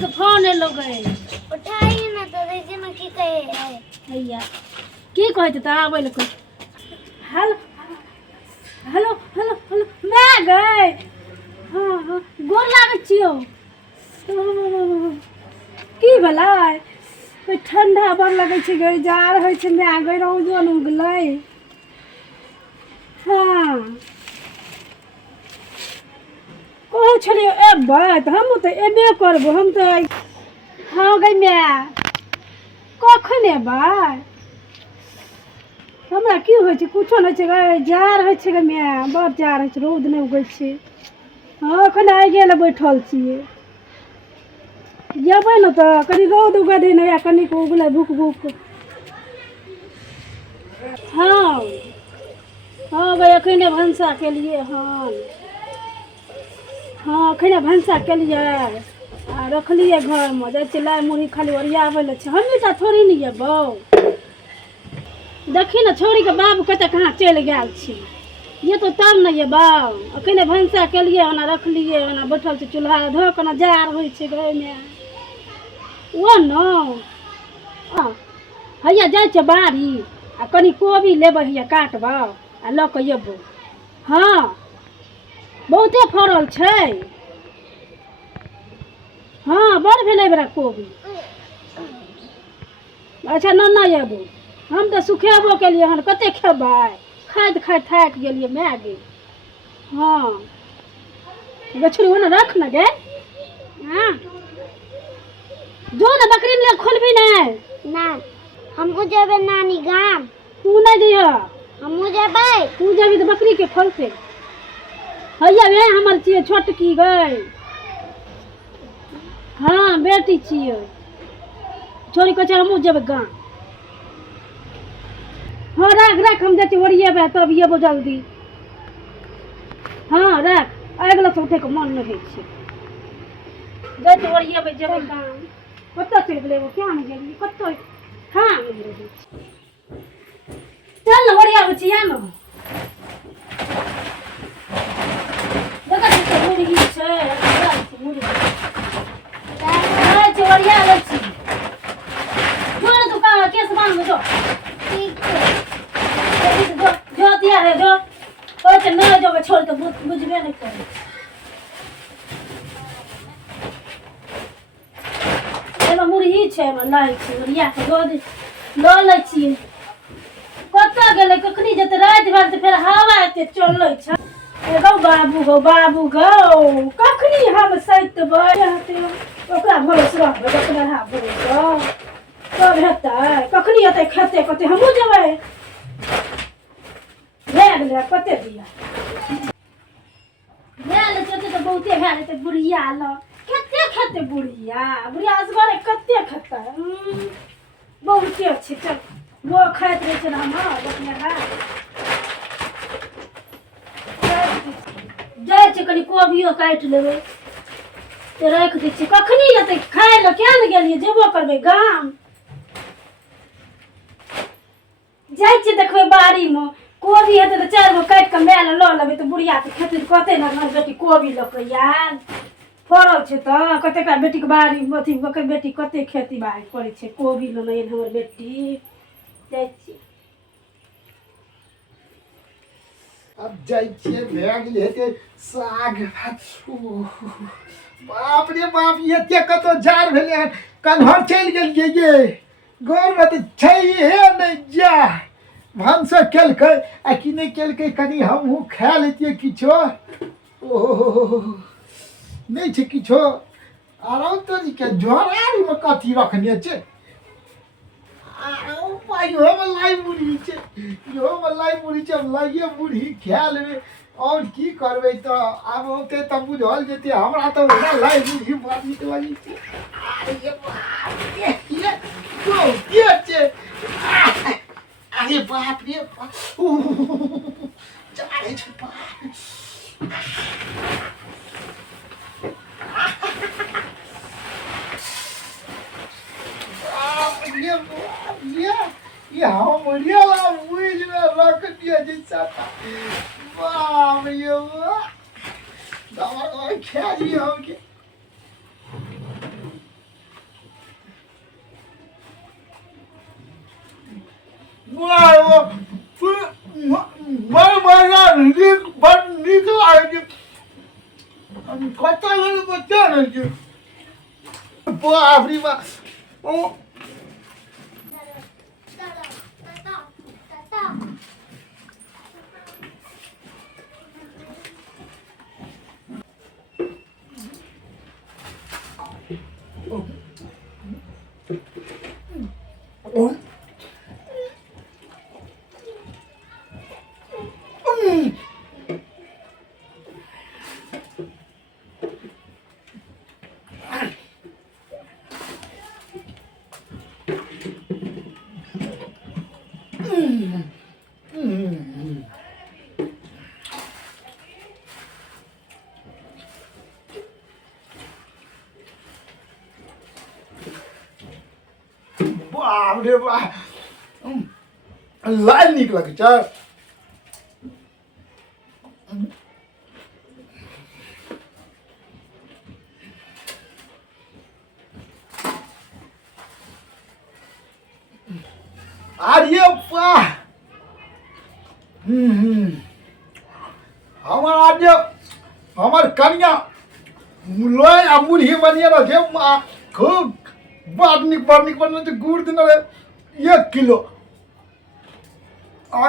के phone yellow गए उठाइए ना तो देखिए ना की कहे है भैया की कहै त आबै ल हेलो हेलो हेलो हेलो मैं गए हाँ हाँ गोर लागै छियौ की भलाइ ठंडा बड़ लगै छै गई जाड़ होइ छै मैं गई रौदो न उगलै हाँ कहै छलियै एबै तऽ हम तऽ एबे करबो हम तऽ हाँ गई मैं कखन एबै हमरा की होइ छै कुछो नहि छै गई जाड़ होइ छै गई मैं बड़ जाड़ होइ छै रौद नहि उगै छै हाँ एखन आइ गेल बैठल छियै जेबै ने तऽ कनि रौद उगै दै ने या कनि उगलै भुक भुक हाँ हाँ गई एखने भनसा केलिए हन हाँ एखने भनसा केलिए आ रखलिए घरमे जाइ छियै लाइ मुरही खाली ओरियाबै लए छै हमही टा थोड़ी ने अयबौ देखी ने छोरीके बाबू कतऽ कहाँ चलि गेल छी ये तो तब ने अयबौ एखने भनसा केलिए हन रखलिए हन बैठल छै चूल्हा धो के ना जाड़ होइ छै घरमे ओ न हैया जाइ छै बाड़ी आ कनि कोबी लेबै हैया काटबै आ लऽ कऽ अयबौ हाँ बहुते फड़ल छै हाँ बड़ भेलै बेरा कोबी अच्छा न अयबौ हम तऽ सुखेबो केलिए हन कतेक खेबै खाइत खाइत थाकि गेलिए माय गे हाँ गछुरी ओने रख ने गे हाँ जो ना बकरी ले खोलबी नहीं ना हमहू जेबे नानी गाम तू नहीं जइह हमहू जेबे तू जेबी तो बकरी के खोलते हैया वे हमर छियै छोटकी गई हाँ बेटी छियै छोरी कहै छै हमहूँ जेबै गाम हाँ राख राख हम जाइ छियै ओरिएबै तब अयबौ जल्दी हाँ राख अगिला से उठैके मन नहि होइ छै जाइ छियै ओरिएबै जेबै गाम कतऽ चलि गेलै क्या नहि गेलियै कतऽ हाँ चल ने ओरियाबै छियै ने देखै छी मुर्गी छै मुर्गी ओरिया लै छी जो ने दुकान केस बांध जो ठीक है जो दिया है जो कहै छै नहि जेबै छोड़ तऽ बुझबे नहि करै एहिमे मुरही छै एहिमे लै छी ओरिया कऽ लऽ लै छियै कतऽ गेलै कखनी जेतै राति भर तऽ फेर हवा एते चलै छै गौ बाबू गौ कखनी हम सैतबै ओकरा भरोसे रहबै अपना भरोसे तब हेतै कखनी एतै खेतै कते हमहूँ जेबै भए गेलै कते दिया भए लै छै तऽ बहुते भए जेतै बुढ़िया लऽ कते खेतै बुढ़िया असगरे कते खेतै बहुते छै चल वो खाइत रहै छै ने हम अपने जाइ छै कनि कोबियो काटि लेबै तऽ राखि दै छियै कखनी एतै खाइ लए किया ने गेलियै जेबो करबै गाम जाइ छियै देखबै बाड़ीमे कोबी हेतै तऽ 4 गो काटि कऽ माय लऽ लेबै तऽ बुढ़िया तऽ खेतै तऽ कहतै ने हमर बेटी कोबी लऽ कऽ आयल फड़ल छै तऽ कतेक बेटीके बाड़ी अथी ओकर बेटी कतेक खेती बाड़ी करै छै कोबी लऽ नहि हमर बेटी जाइ छियै अब जाइ छियै भए गेलै हेतै साग भात बाप रे बाप एते कतौ जाड़ भेलै हन कन्हर चलि गेलियै ये घरमे तऽ छैहे नहि जा भनसा केलकै आ कि नहि केलकै कनि हमहूँ खा लेतियै किछो ओह नहि छै किछो आरो तरीके झोरारीमे कथी रखने छै इहोमे लाई मुरही छै इहोमे लाई मुरही छै लाइए मुरही खा लेबै आओर की करबै तऽ आब होतै तऽ बुझल जेतै हमरा तऽ ओना लाई मुरही बड़ नीक लगै छै अरे बाप रे बहुते छै अरे बाप रे बाप जाड़े छै बाप ये हम रियला मुझ में रख दिया जैसा था बाप रे दवा खा लिया हम के वाह बड़ बड़ा नीक बड़ नीक लागे कत बेर बच्चा नहीं बाप रे बाप ओ बाप रे बाप लाइन नीक लगे छै अरे वाह हमर आज हमर कन्या लोय आ मुरही बनिए रह छै खूब बड़ नीक बनल छै गुड़ दिन 1 किलो आ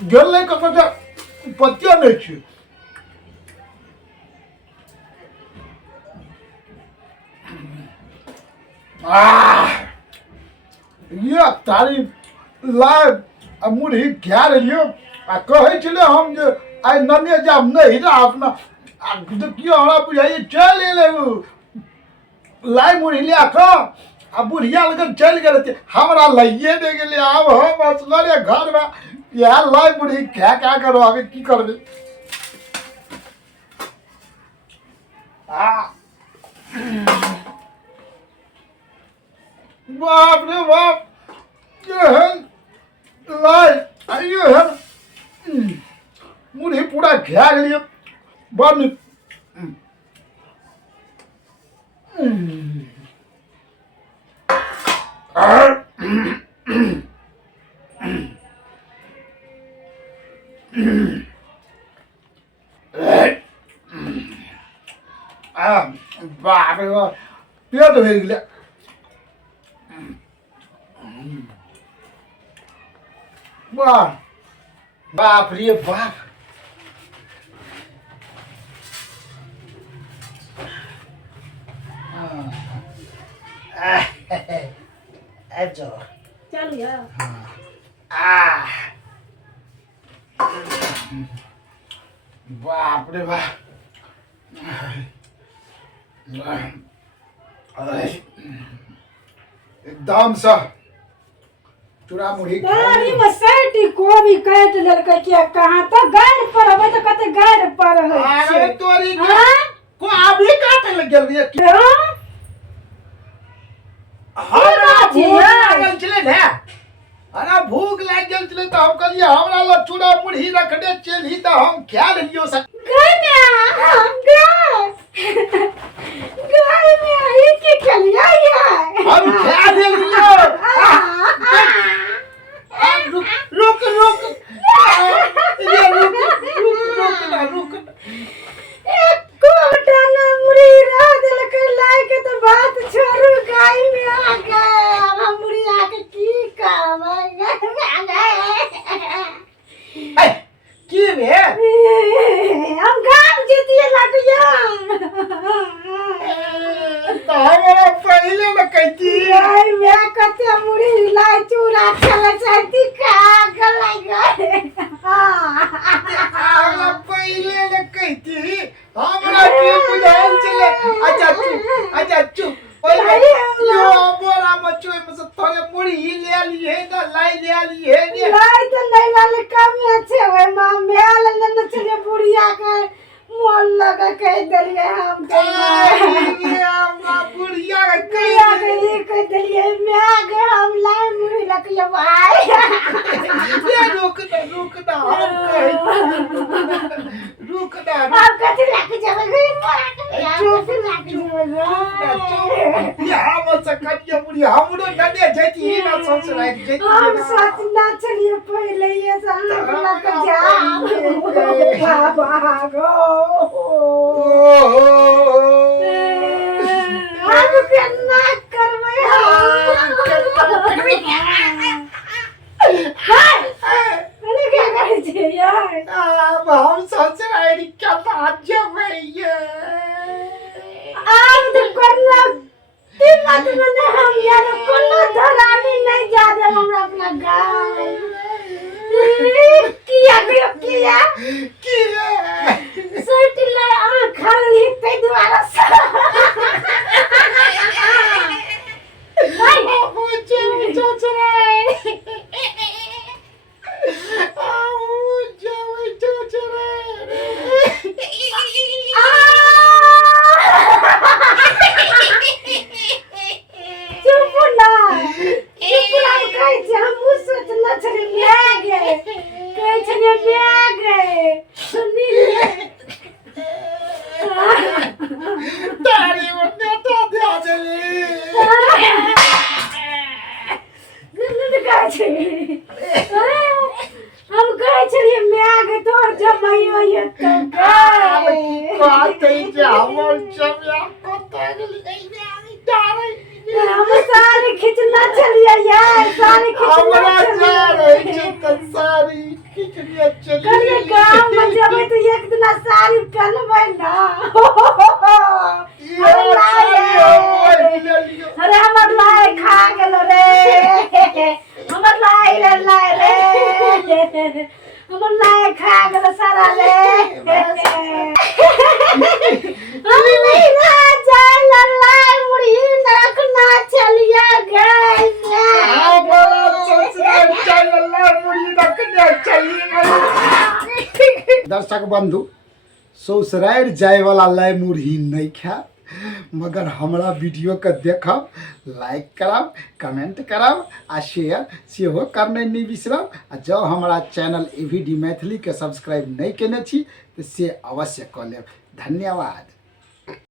गेलै कतऽ पत्ते नहि छै ये तारी लाइ आ मुरही खा लेलियो आ कहै छलै हम जे आइ नने जाब नहीं अपना आ देखियो हमरा बुझाइए चल एलै लाइ मुरही ले कऽ आ बुढ़िया लगन चलि गेल हमरा लइए दे गेलै आब हम असगरे घरमे इएह लाइ मुरही खा खा कऽ रहबै की करबै बाप रे बाप केहन लाइ आइयो है मुरही पूरा खा गेलियै बड़ नीक बाप रे बाप पेट भरि गेलै वाह बाप रे बाप चल या बाप रे बाप एकदम सा चूड़ा मुरही गाड़ी में सेटी को भी काट लेलकै के कहां तो गाड़ पर हबै तो कते गाड़ पर है अरे तोरी को अभी काटे लग गेल रे हमरा भूख लागल छलै ने हमरा भूख लाग गेल छलै त हम कहलिए हमरा ल चूड़ा मुरही रखने चलही त हम खा लेलियो गाय में आई के खलिया हम खा लेलियो रुक रुक ये रुक एक कोटा ना मुरी रा दिल के लाए के तो बात छोड़ू गाय में आ गए अब हम मुरी आके की काम है की बे हम गाम जीतिए लगिया तो हमरा पहले न कहती गाय में कते मुरी लाए चूड़ा चला चाहती का गला गए हमरा पहले न कहती हमरा के बुझाइल चले अच्छा चुप यो बोरा मचोई में से थोड़े मुड़ी ले लिए ना लाई ले लिए ने लाई तो नहीं वाले काम में छे ओए मां मेल न चले बुढ़िया के मोल लगा कह दलिए हम हमरा बुढ़िया कह दलिए मैं आगे हम लाई मुड़ी लकिया भाई ये रुक ना हम कह रुक ना आप कथी लाके जाबे गे मोरा चुप लाके जाबे यहाँ मत कनिया बुढ़ी हमरो नने जैती ही ना सोच रही जैती हम सच ना चलिए पहले ये सब लग जा बाबा गो हम केना करबै मैंने क्या करे छे यार अब हम सोच रहे क्या बात जब ये आप तो करना तीन बात में हम यार कोनो धरानी नहीं जा दे हमरा अपना गाँव किया सोच ले आँख खाली ते द्वारा मुझे सोच रहे हम कहे छलिए मैग तोर जमाइयो ये हम सारे खिंचना चलिए यार सारे खिंचना चलिए गाँव में जब तो एक दिन सारी पहनबै ना अरे हमर लाई खा गेलो रे हमर लाई रे हमर लाई खा गेलो सारा रे हम नहीं रह जाए लाई मुड़ी नरकना चलिया गए दर्शक बंधु ससुराल जाए वाला लाई मुरही नहीं खा मगर हमरा वीडियो के देखब लाइक करब कमेंट करब आ शेयर सेहो करने नहीं बिसरब आ जो हमारा चैनल एवीडी मैथिली के सब्सक्राइब नहीं केने छी तो से अवश्य कऽ लेब। धन्यवाद।